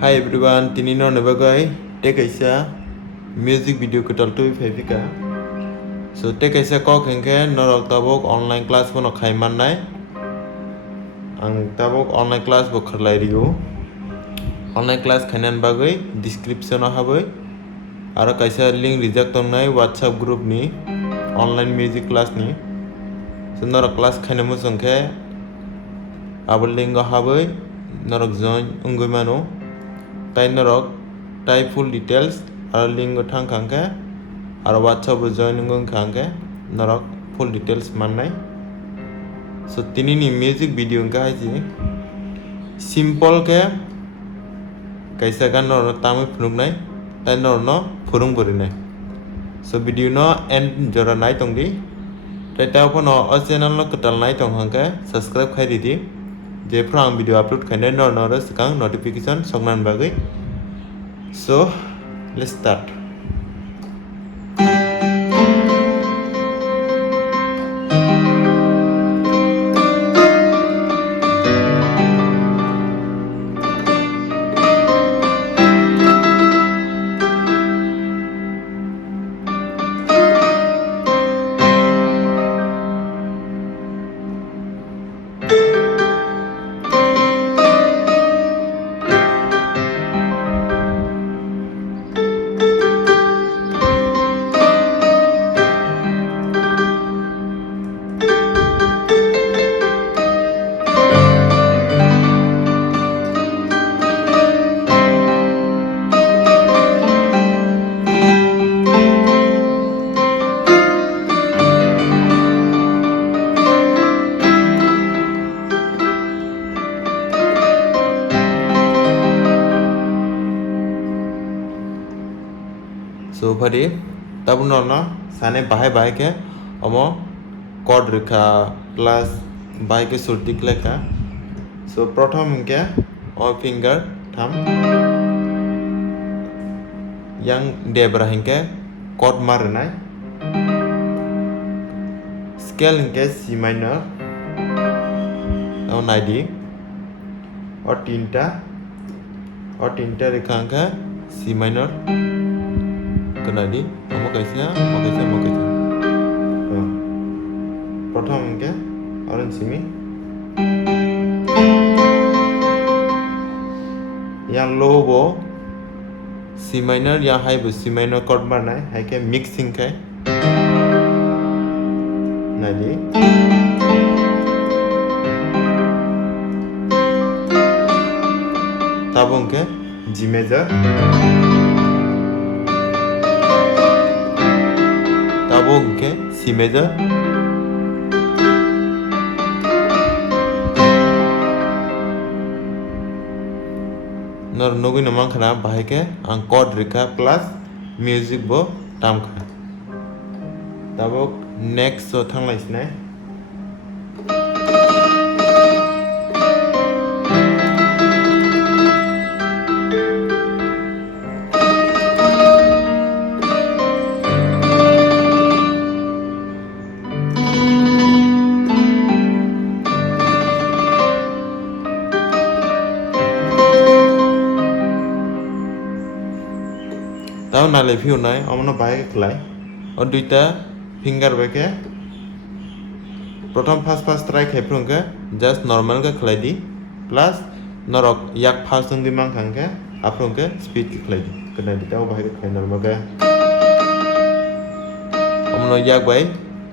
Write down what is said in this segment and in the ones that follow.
Hi everyone, tinino nabagai take isa music video ketal tu fefika. So take isa kok hengke norok tabok online class bono khaiman nai. Ang tabok online class bo kharlai riu. Online class khainan bagai description o habai. Aro kaisa link reject tongnai WhatsApp group ni online music class ni. So norok class khainamu songke abol link o habai norok join ungoi mano. Tai norok tai full details aro link thang khangke aro WhatsApp join ngung khangke norok full details mannai. So tinini music video ka haji simple ke kaisa gan nor tamu phunuknai tai nor no phurung burinai. So video no end jora nai tongdi tai ta phono o channel no ketal nai tong hangke subscribe khai didi je prang video upload khainai nor nor sikang notification sognan bagai. So let's start. So phari tabno no sane bahai ke omo chord rekha plus bahai ke surti kleka. So prothom ke o finger thumb yang debra hingke chord marnai scale hingke C minor o naidi o tinta rekha hingke C minor kenadi amo kaisa prothom hingke orange simi yang low bo C minor yang high bo C minor chord marnai haike mixing kai nadi tabong ke G major tabong ke C major nor nogi namang khana bahai ke ang chord rekha plus music bo tam kha tabok next so thanglai sinai tao nalai view nai amno bahai khlai o duita finger beke prothom first try khaiphrungke just normal ke khlai di plus norok yak first ungdi mang khangke aprungke speed ke khlai di kana di tao bahai khlai normal ke amno yak bai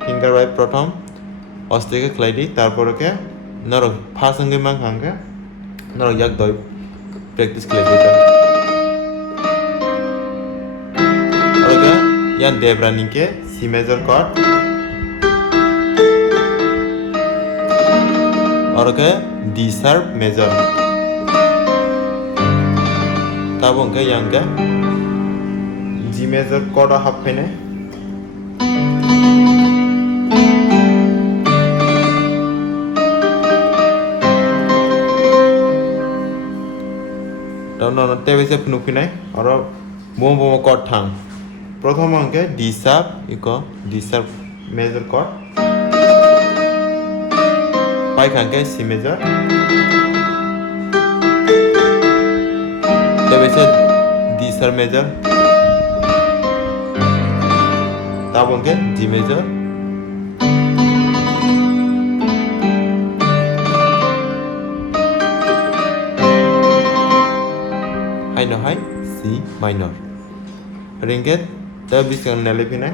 finger bai prothom oste ke khlai di tarpor ke norok first ungdi mang khangke norok yak doi practice khlai di yang debra ningke C major chord और के D sharp major tabong ke yang ke G major chord half phene dono tebe se phunukhinai aro bom chord thang prothom angke D sharp major chord pai khangke C major sharp major. Tabung ke G major. Hai no hai C minor. Ringket ta bisang nalepina.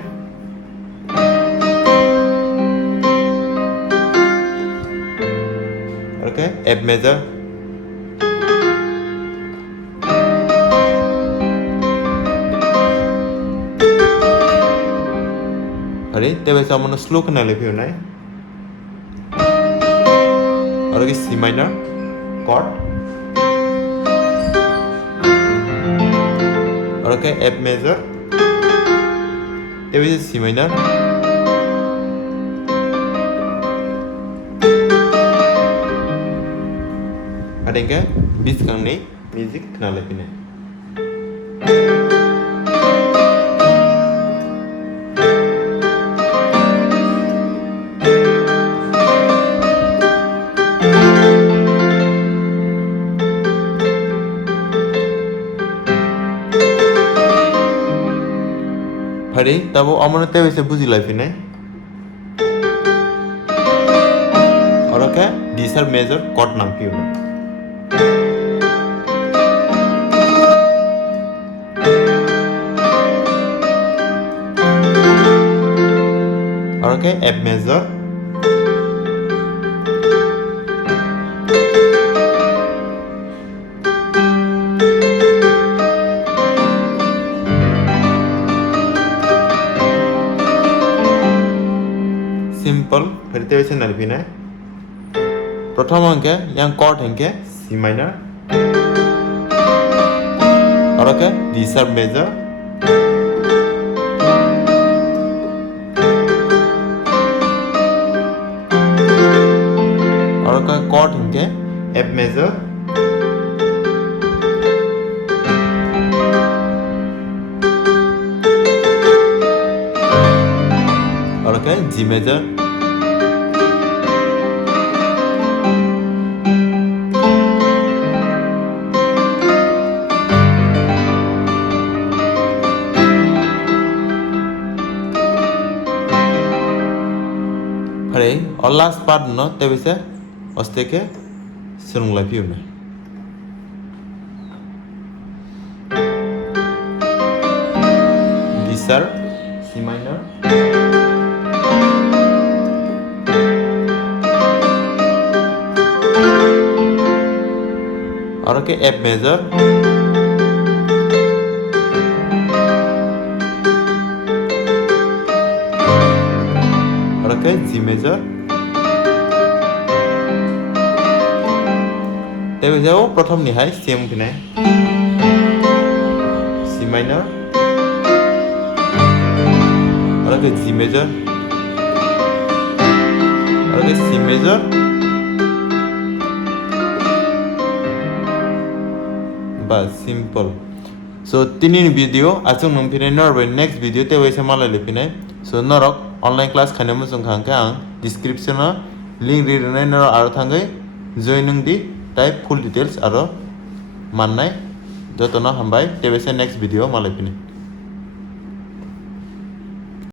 Okay, F major. Hari, tebe sama no slow kena lebih unai. Orang ke C minor, chord. Orang ke F major. Tebe C minor. Ada ke bis kang ni music kena lebih unai. Hari, tabo amano tebe se buzi life ne. Orang ke D sharp major chord nam piu ne. Orang ke F major. Simple, फिर ते वैसे नल भी ना. प्रथम अंक यहाँ chord अंक C minor. और क्या D sharp major. और क्या chord अंक F major. और क्या G major. और लास्ट पार्ट न तब से अस्ते के सुरंग लाइफ में D sharp C minor और के F major और के G major. तब जाओ प्रथम निहाय सेम किने C minor और के G major और के C major बस सिंपल. सो तीन वीडियो आजों नंफिने नरबे नेक्स्ट वीडियो ते वैसे माला लेफिने. सो नरक ऑनलाइन क्लास खाने में संखांके आं डिस्क्रिप्शन लिंक रिडने नर आरो थांगे जॉइनिंग दी टाइप फुल डिटेल्स आरो माननाय जतन हामबाय तेबेसे नेक्स्ट वीडियो मालायफिने.